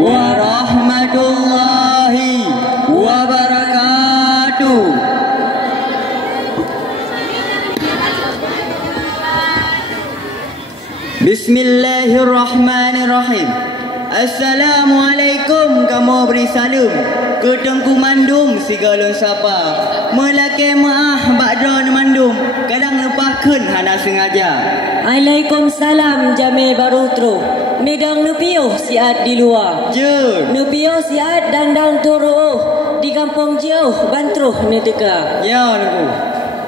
warahmatullahi wabarakatuh. Bismillahirrahmanirrahim. Assalamualaikum, kamu beri salam ke Tengku Mandum sigalon sapa. Melake maah bakdra ni Mandum, kadang lepahkeun hana sengaja. Waalaikumsalam jame baru tru. Medang nepiuh siat di luar. Je. Nepiuh siat dandang turuh di kampung jauh bantruh ni teka. Ya niku.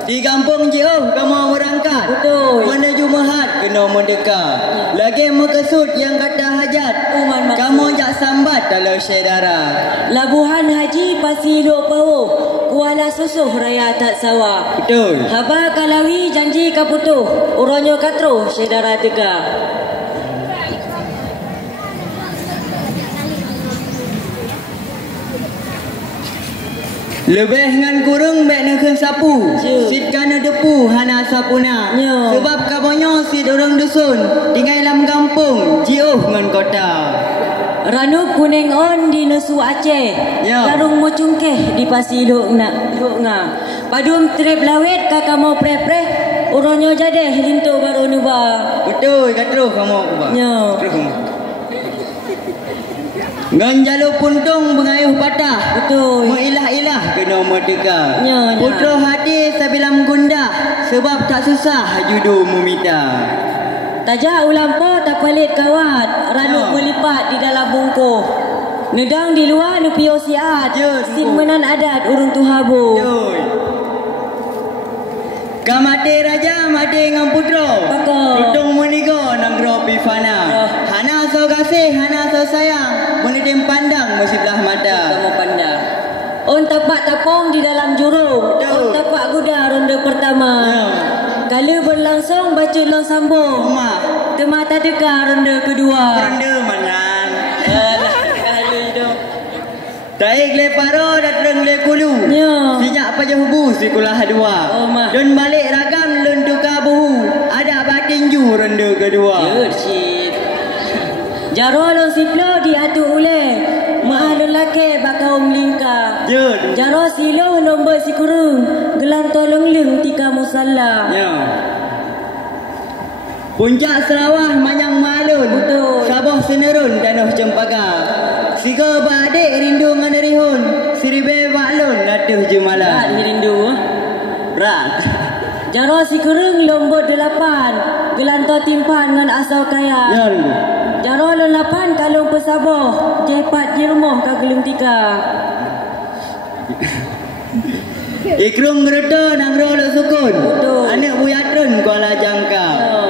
Di kampung jauh kamu berangkat. Betul. Menuju Mahat kena mendekat. Lagi mekesut yang kata hajat. Kamu jak sambat dalam syedara. Labuhan haji pasti duk pauh. Kuala susuh raya tak sawah. Betul. Haba kalawi janji kaputuh. Uronyo katruh syedara teka. Lebih ngan kurung baik nak sapu. Sit kana depu hana sapuna. Sebab kabonyo sit orang dusun tinggal dalam kampung jauh ngan kota. Ranup kuning on di Nesu Aceh. Larung mo cungkeh di pasi duk nga. Padum trip lawet kakak mau preh-preh. Uronyo jadeh lintu baru nuba. Betul katruh kamu aku ba. Terus kamu. Ngan jalur puntung bengayuh patah. Betul. Mengilah-ilah kena merdeka. Ya. Putra hati sabilam gundah. Sebab tak susah judu meminta. Tajak ulampo tak palit kawat. Ranuk melipat di dalam bungkuh. Nedang di luar nupio siat. Simmenan adat urung tuhabu. Kamate raja mate ngam putra. Putung menigo nang ropi fana. Hana so kasih, hana so sayang. Menedim pandang masih belah mata. Kamu pandang. On tapak tapong di dalam jurung. On tapak kuda ronde pertama. Kala berlangsung bacut lang sambung. Temata teka ronde kedua. Ronde manan. Taik le paro dat reng le kulu. Sejak pajah hubu sikulah dua. Dan balik ragam lentu kabuhu. Ada batin ju ronde kedua. Jaro lo siplo diatur oleh maah lelaki bakau melingkar. Jaro silo nombor si kurung gelang tolong leng tika musalla. Puncak Sarawah manyang malun. Betul. Sabah senerun danuh cempaka. Siga badik rindu ngan rihun. Siribe baklun natuh jemala. Rindu. Rat. Jaro si kurung lombor 8 gelang to timpan ngan asal kaya. Jaro lelapan kalung pesabah jepat jermoh ka gelung tika. Ikrung ngereta nang rolo sukun. Anak buyatrun kuala jangka.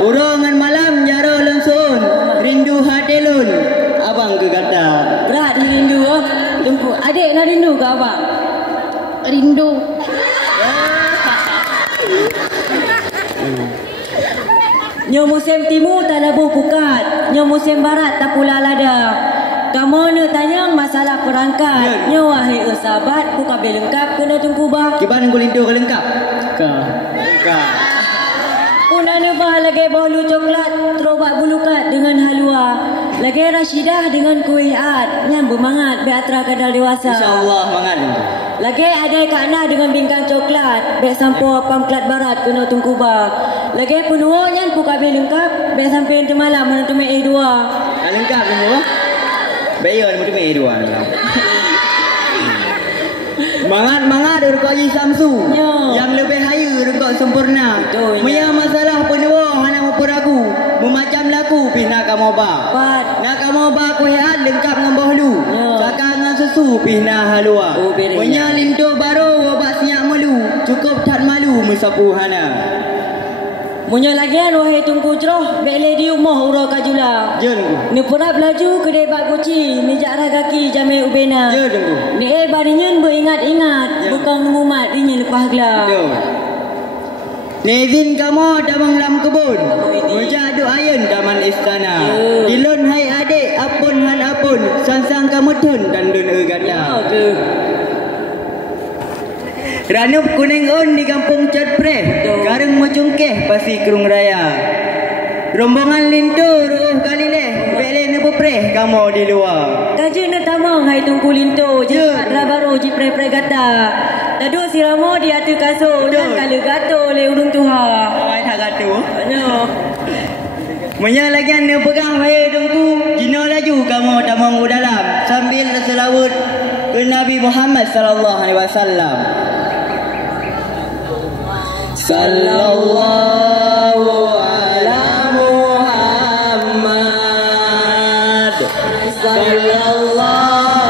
Urongan malam jaro lensun. Rindu hatelun. Abang ke kata. Berat rindu. Adik nak rindu ke abang? Rindu. Nyo musim timur tak labuh pukat. Nyo musim barat tak pula lada. Kamu nak tanya masalah perangkat. Nyo wahai sahabat buka belengkap kena tunggu bah. Kiban ngul lindu ke lengkap? Ka. Puna nebah lagi bolu coklat terobat bulukat dengan halua. Lagi Rashidah dengan kuih ad. Nyam bermangat beatra kadal dewasa. InsyaAllah mangat. Lagi ada Kak Nah dengan bingkang coklat. Bek sampo pamklat barat kena tunggu bah. Lagi penuh nyan buka belengkap. Bek sampai nanti malam menentu mei dua. Lengkap semua. Bayar menentu mei dua. Mangat urut Samsu. Yang lebih hayu urut sempurna. Maya masalah penuh hana mempuraku. Memacam laku pihna kamu ba. Nak kamu ba kuihat lengkap dengan bohlu. Kakak dengan susu pihna halua. Maya lindu baru obat siap malu. Cukup tak malu mesapu hana. Munya lagian wahai tungku ceroh bele di umah ura kajula. Ni pura belaju kedai bak kuci ni jak ragaki jame ubena. Ni barinyen beringat-ingat bukan ngumat ini lepas gelap. Nezin kamu damang lam kebun. Mujah aduk ayun daman istana. Dilun hai adik apun han apun. Sang-sang kamu tun dan dun gata. Ranup kuning on di kampung Chatpreh. Kareng mocungkeh pasi Kerung Raya. rombongan lintur kali leh. Bele ne bepreh kamu di luar. Kaji na tamang hai tungku linto jepat rabaro ji pre gata. Dadu siramo di atu kaso dan kala gato le urung tuha. Ai tak gato. No. Menya lagi anda pegang hai tungku jino laju kamu tamang dalam sambil selawat ke Nabi Muhammad sallallahu alaihi wasallam. Sallallahu ala Muhammad sallallahu